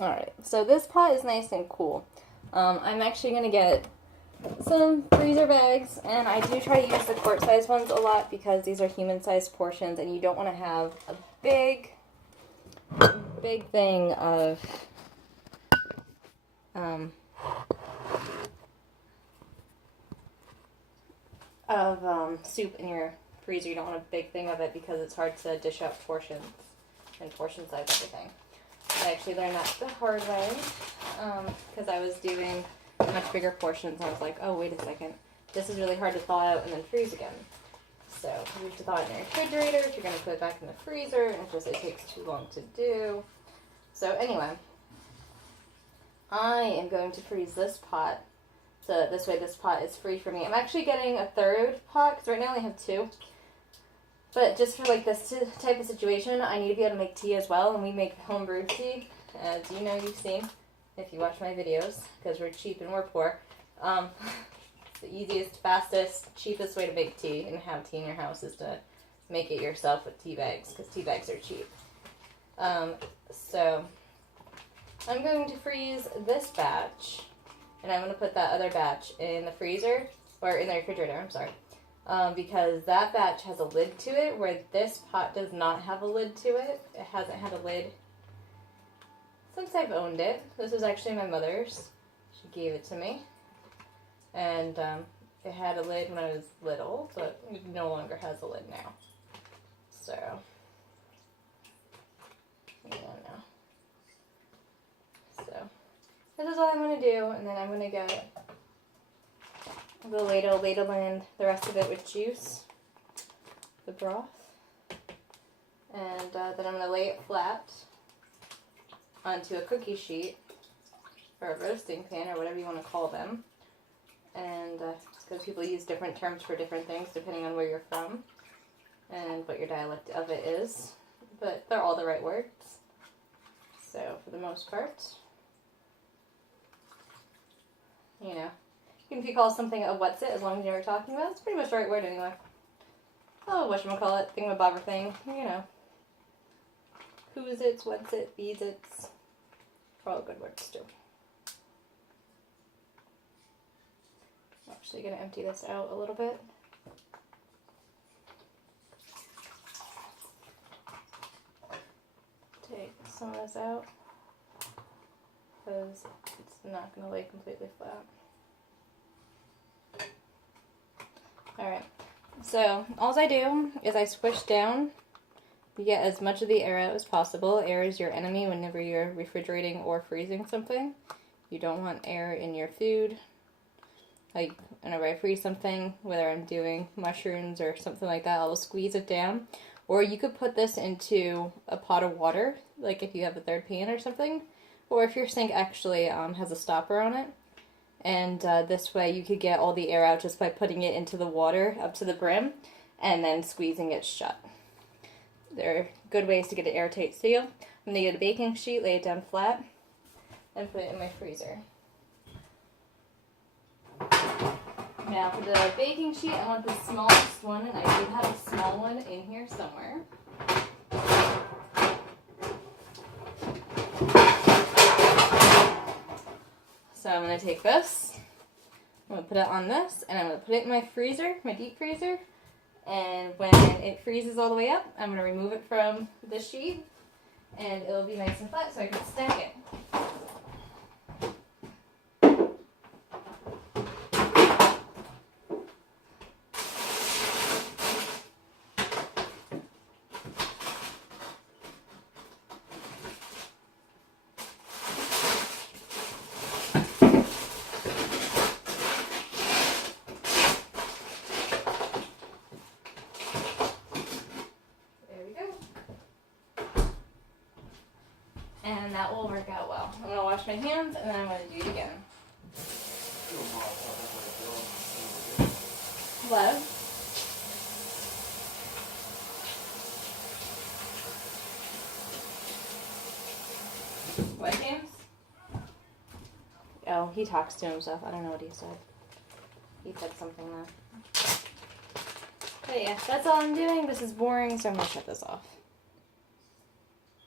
Alright, so this pot is nice and cool. I'm actually going to get some freezer bags, and I do try to use the quart-sized ones a lot because these are human-sized portions, and you don't want to have a big thing of soup in your freezer. You don't want a big thing of it because it's hard to dish out portions and portion size everything. I actually learned that the hard way because I was doing much bigger portions. I was like, oh, wait a second. This is really hard to thaw out and then freeze again. So you have to thaw it in your refrigerator if you're going to put it back in the freezer, and it takes too long to do. So anyway, I am going to freeze this pot. So this way this pot is free for me. I'm actually getting a third pot because right now I only have two. But just for like this type of situation, I need to be able to make tea as well. And we make home-brewed tea, as you know, you've seen if you watch my videos, because we're cheap and we're poor. The easiest, fastest, cheapest way to make tea and have tea in your house is to make it yourself with tea bags, because tea bags are cheap. So I'm going to freeze this batch, and I'm going to put that other batch in the freezer, or in the refrigerator, I'm sorry. Because that batch has a lid to it, where this pot does not have a lid to it. It hasn't had a lid since I've owned it. This is actually my mother's. She gave it to me. And it had a lid when I was little, but it no longer has a lid now. So, yeah, no. So, this is all I'm going to do, and then I'm going to get the ladle in the rest of it with juice, the broth, and then I'm going to lay it flat onto a cookie sheet, or a roasting pan, or whatever you want to call them, and because people use different terms for different things depending on where you're from and what your dialect of it is, but they're all the right words, so for the most part, you know. If you call something a what's it, as long as you know what you're talking about, it's pretty much the right word anyway. Oh, whatchamacallit, thingamabobber thing, you know. Who's it's, what's it, bees it's. They're all good words too. I'm actually going to empty this out a little bit. Take some of this out, because it's not going to lay completely flat. Alright, so all I do is I squish down to get as much of the air out as possible. Air is your enemy whenever you're refrigerating or freezing something. You don't want air in your food. Like whenever I freeze something, whether I'm doing mushrooms or something like that, I'll squeeze it down. Or you could put this into a pot of water, like if you have a third pan or something. Or if your sink actually has a stopper on it. And this way you could get all the air out just by putting it into the water up to the brim and then squeezing it shut. There are good ways to get an airtight seal. I'm going to get a baking sheet, lay it down flat, and put it in my freezer. Now for the baking sheet, I want the smallest one, and I do have a small one in here somewhere. So I'm going to take this, I'm going to put it on this, and I'm going to put it in my freezer, my deep freezer. And when it freezes all the way up, I'm going to remove it from the sheet, and it'll be nice and flat so I can stack it. And that will work out well. I'm going to wash my hands, and then I'm going to do it again. Hello? What, James? Oh, he talks to himself. I don't know what he said. He said something though. But yeah, that's all I'm doing. This is boring, so I'm going to shut this off.